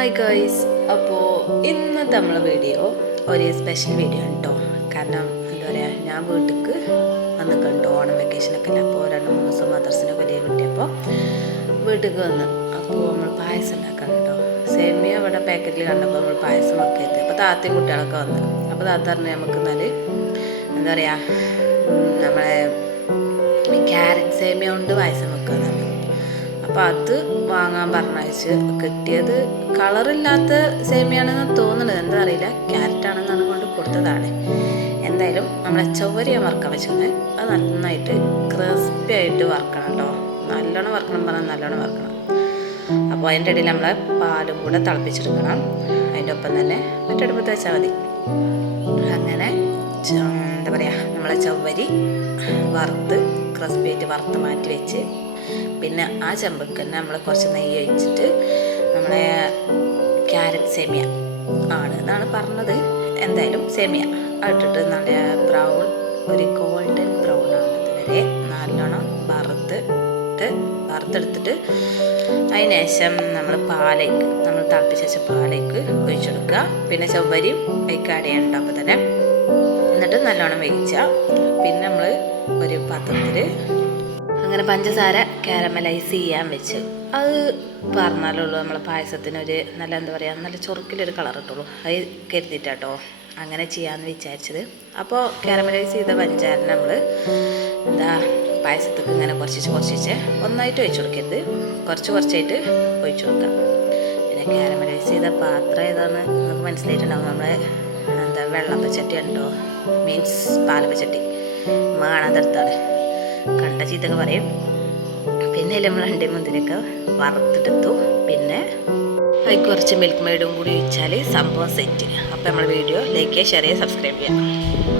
Hi guys, അപ്പോൾ ഇന്നത്തെ നമ്മളെ വീഡിയോ ഒരു സ്പെഷ്യൽ വീഡിയോ ആണ് കേട്ടോ. കാരണം എന്താ പറയുക, ഞാൻ വീട്ടിലേക്ക് വന്നിട്ടുണ്ട്. ഓണം വെക്കേഷനൊക്കെ അല്ല, അപ്പോൾ 2-3 ദിവസം മദർസിനൊക്കെ ലീവ് കിട്ടിയപ്പോൾ വീട്ടിലേക്ക് വന്ന്. അപ്പോൾ നമ്മൾ പായസം ഉണ്ടാക്കണം കേട്ടോ. സേമിയ ഇവിടെ പാക്കറ്റിൽ കണ്ടപ്പോൾ നമ്മൾ പായസം വെക്കരുത്. അപ്പോൾ താത്തയും കുട്ടികളൊക്കെ വന്ന്. അപ്പോൾ താത്ത പറഞ്ഞാൽ നമുക്ക് എന്നാൽ എന്താ പറയുക, നമ്മളെ ക്യാരറ്റ് സേമിയ കൊണ്ട് പായസം വെക്കാമെന്നാണ്. അപ്പോൾ അത് വാങ്ങാൻ പറഞ്ഞയച്ച് കിട്ടിയത് കളറില്ലാത്ത സേമിയാണെന്ന് തോന്നുന്നത്, എന്താ അറിയില്ല, ക്യാരറ്റാണെന്നാണ് കൊണ്ട് കൊടുത്തതാണ്. എന്തായാലും നമ്മളെ ചവ്വരി വറുക്കാൻ വെച്ചത് അത് നന്നായിട്ട് ക്രിസ്പി ആയിട്ട് വറുക്കണം കേട്ടോ. നല്ലോണം വറുക്കണം പറഞ്ഞാൽ നല്ലോണം വറുക്കണം. അപ്പോൾ അതിൻ്റെ ഇടയിൽ നമ്മളെ പാലും കൂടെ തിളപ്പിച്ചെടുക്കണം. അതിൻ്റെ ഒപ്പം തന്നെ മറ്റടുപ്പത്ത് വെച്ചാൽ മതി. അങ്ങനെ എന്താ പറയുക, നമ്മളെ ചവ്വരി വറുത്ത് ക്രിസ്പി ആയിട്ട് വറുത്ത് മാറ്റി വെച്ച്, പിന്നെ ആ ചെമ്പക്ക് തന്നെ നമ്മൾ കുറച്ച് നെയ്യ് ഒഴിച്ചിട്ട് നമ്മളെ ക്യാരറ്റ് സേമിയ ആണ് എന്നാണ് പറഞ്ഞത്. എന്തായാലും സേമിയ ഇട്ടിട്ട് നല്ല ബ്രൗൺ, ഒരു ഗോൾഡൻ ബ്രൗൺ ആവുന്നത് വരെ നല്ലോണം വറുത്തെടുത്തിട്ട് അതിന് ശേഷം നമ്മൾ പാലേക്ക്, നമ്മൾ തിളപ്പിച്ച് വെച്ച പാലേക്ക് ഒഴിച്ചെടുക്കുക. പിന്നെ ചവ്വരിയും അതിലേക്ക് ആഡ് ചെയ്യണം അപ്പോൾ തന്നെ. എന്നിട്ട് നല്ലോണം വേവിക്കുക. പിന്നെ നമ്മൾ ഒരു പാത്രത്തിൽ അങ്ങനെ പഞ്ചസാര കാരമലൈസ് ചെയ്യാൻ വെച്ച്, അത് പറഞ്ഞാലുള്ളൂ നമ്മളെ പായസത്തിനൊരു നല്ല എന്താ പറയുക, നല്ല ചൊറുക്കിലൊരു കളർ കിട്ടുള്ളൂ. അത് കരുതിയിട്ടാട്ടോ അങ്ങനെ ചെയ്യാമെന്ന് വിചാരിച്ചത്. അപ്പോൾ കാരമലൈസ് ചെയ്ത പഞ്ചാര നമ്മൾ എന്താ പായസത്തേക്ക് ഇങ്ങനെ കുറച്ച് ഒന്നായിട്ട് ഒഴിച്ചു കൊടുക്കരുത്, കുറച്ചായിട്ട് ഒഴിച്ചു കൊടുക്കാം. പിന്നെ കാരമലൈസ് ചെയ്ത പാത്രം ഏതാണെന്ന് നമുക്ക് മനസ്സിലായിട്ടുണ്ടാവും. നമ്മളെ എന്താ വെള്ളപ്പച്ചട്ടി ഉണ്ടോ, മീൻസ് പാലപ്പച്ചട്ടി, നമ്മൾ കാണാതെടുത്താണ്, കണ്ട ചീത്തൊക്കെ പറയും. പിന്നെ നമ്മൾ അണ്ടി മുന്തിരിയൊക്കെ വറുത്തെടുത്തു. പിന്നെ അതിൽ കുറച്ച് മിൽക്ക് മെയ്ഡും കൂടി ഒഴിച്ചാൽ സംഭവം സെറ്റ്. അപ്പോൾ നമ്മൾ വീഡിയോ ലൈക്ക് ചെയ്യുക, ഷെയർ ചെയ്യുക, സബ്സ്ക്രൈബ് ചെയ്യുക.